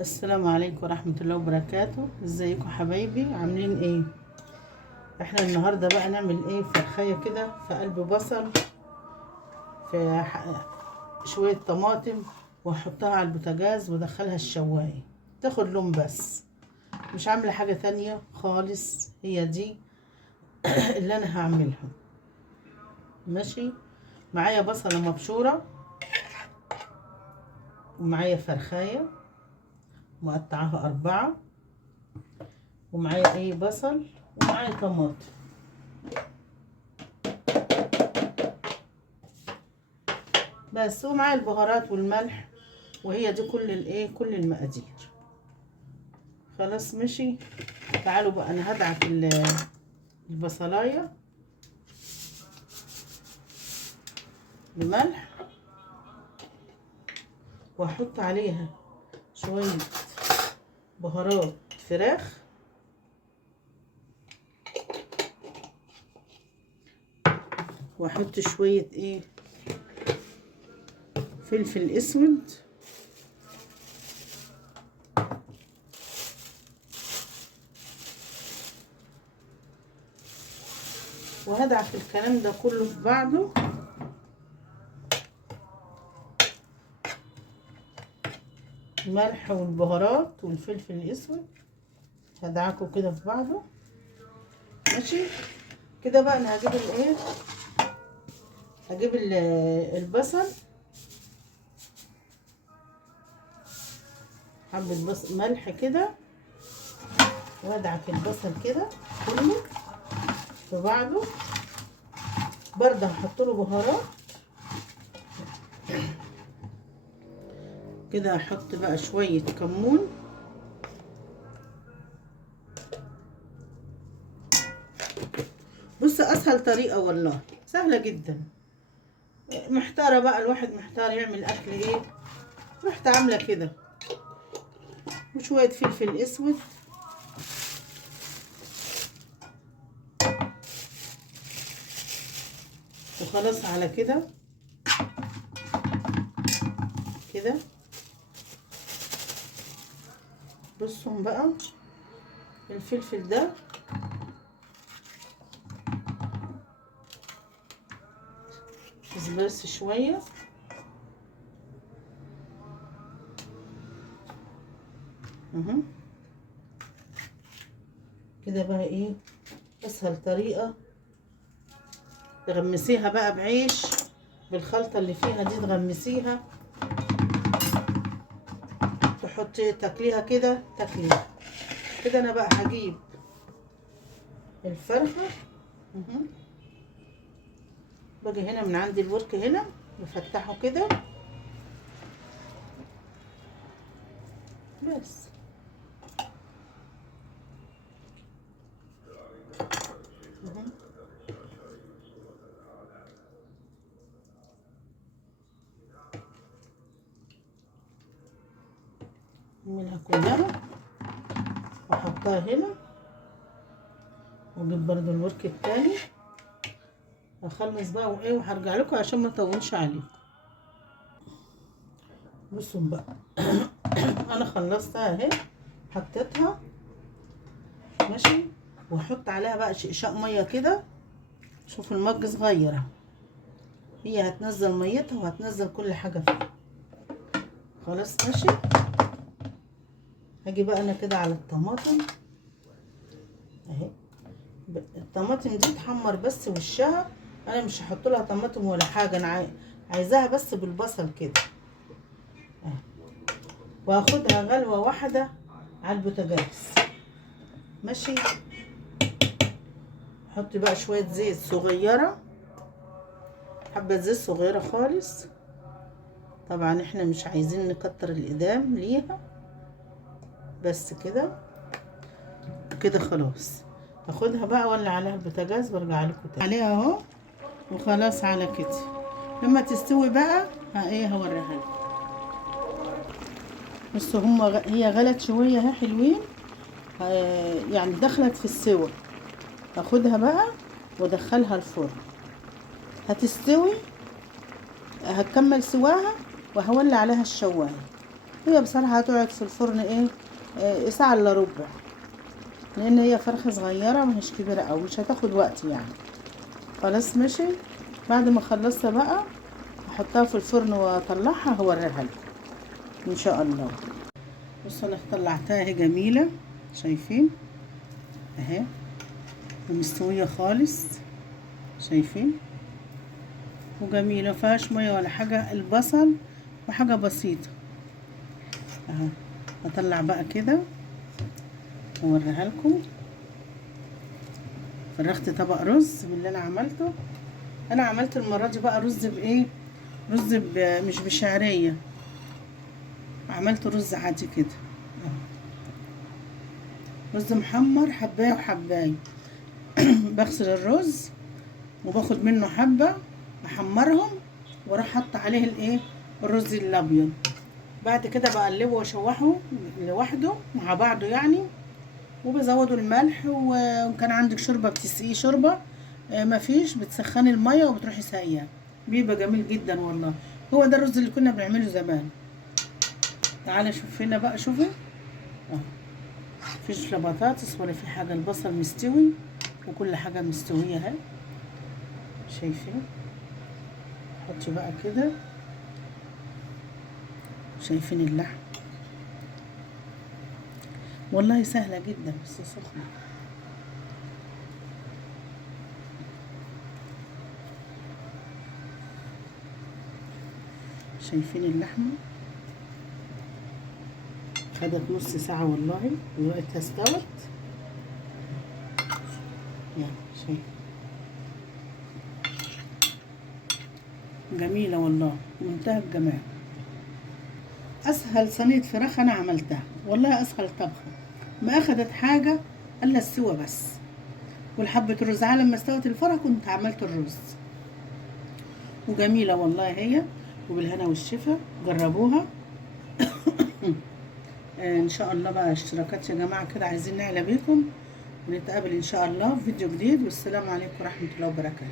السلام عليكم ورحمة الله وبركاته. ازيكم حبايبي، عاملين ايه؟ احنا النهاردة بقى نعمل ايه؟ فرخية كده في قلب بصل، في شوية طماطم، واحطها على البوتاجاز وادخلها الشواية تاخد لون بس. مش عاملة حاجة تانية خالص، هي دي اللي انا هعملها. ماشي. معايا بصلة مبشورة، ومعايا فرخاية مقطعاها 4، ومعايا ايه بصل، ومعايا طماطم بس، ومعايا البهارات والملح، وهي دي كل الايه، كل المقادير. خلاص ماشي. تعالوا بقى انا هدعك البصلايه بملح، واحط عليها شويه بهارات فراخ، واحط شويه ايه فلفل اسود، وهدعك الكلام ده كله في بعضه. الملح والبهارات والفلفل الاسود هدعكه كده في بعضه. ماشي كده بقى. انا هجيب الايه، هجيب البصل، حبة بصل ملح كده، وادعك البصل كده كله في بعضه. برضه هحط له بهارات كده. هحط بقى شوية كمون، بص اسهل طريقة والله، سهلة جدا. محتارة بقى، الواحد محتار يعمل اكل ايه، رحت عاملة كده. وشوية فلفل اسود، وخلاص على كده كده. بصوا بقى الفلفل ده بس شوية، كده بقى ايه اسهل طريقة. تغمسيها بقى بعيش بالخلطة اللي فيها دي، تغمسيها تحطي تاكليها كده، تاكليها كده. انا بقى هجيب الفرخة، باجي هنا من عند الورك هنا بفتحه كده بس. اعملها كلها واحطها هنا، واجيب برضو الورك التاني. اخلص بقى وايه، وهرجع لكم عشان ما اطولش عليكم. بصوا بقى انا خلصتها اهي، حطيتها ماشي. واحط عليها بقى شقشاق ميه كده. شوفوا المج صغيره، هي هتنزل ميتها وهتنزل كل حاجه فيها. خلاص ماشي. هاجي بقى انا كده على الطماطم اهي. الطماطم دي تحمر بس وشها، انا مش هحط لها طماطم ولا حاجه، انا عايزاها بس بالبصل كده اهي. وهاخدها غلوه واحده على البوتاجاز. ماشي. احط بقى شويه زيت صغيره، حبه زيت صغيره خالص. طبعا احنا مش عايزين نكتر الإدام ليها، بس كده كده خلاص. هاخدها بقى ولا عليها البوتاجاز وارجع لكم تاني عليها اهو. وخلاص على كده لما تستوي بقى ايه هوريها لكم. بصوا هي غلت شويه اهي، حلوين يعني دخلت في السوا. هاخدها بقى وادخلها الفرن، هتستوي، هتكمل سواها، وهولع عليها الشوايه. هي بصراحة هتقعد في الفرن ايه ساعة الا ربع، لان هي فرخة صغيرة مش كبيرة اوي، مش هتاخد وقت يعني. خلاص ماشي. بعد ما خلصتها بقى هحطها في الفرن واطلعها هوريها لكم ان شاء الله. بصوا انا طلعتها اهي جميلة، شايفين اهي ومستوية خالص، شايفين وجميلة مفيهاش مية ولا حاجة، البصل وحاجة بسيطة اهو. هطلع بقى كده اوريها لكم. فرغت طبق رز من اللي انا عملته. انا عملت المرة دي بقى رز بايه، رز مش بشعرية، عملت رز عادي كده اهو. رز محمر حباية وحباية. بغسل الرز وباخد منه حبة بحمرهم واروح حاطه عليه الايه الرز الابيض. بعد كده بقلبه واشوحه لوحده مع بعضه يعني، وبزوده الملح. وان كان عندك شوربه بتسقيه شوربه، مفيش بتسخني الميه وبتروحي ساقياه، بيبقى جميل جدا والله. هو ده الرز اللي كنا بنعمله زمان. تعالى شوف هنا بقى، شوفي اه، مفيش لا بطاطس ولا في حاجه، البصل مستوي وكل حاجه مستويه اهي، شايفين. حطي بقى كده، شايفين اللحم والله سهله جدا بس سخنه. شايفين اللحمه خدت نص ساعه والله دلوقتي استوت يعني، شايف جميله والله منتهى الجمال. اسهل صينيه فراخ انا عملتها والله، اسهل طبخه، ما اخدت حاجه الا السوا بس، والحبه الرز على ما استوت الفرخه كنت عملت الرز. وجميله والله هي، وبالهنا والشفا جربوها. ان شاء الله بقى اشتراكات يا جماعه كده، عايزين نعلى بيكم، ونتقابل ان شاء الله في فيديو جديد، والسلام عليكم ورحمه الله وبركاته.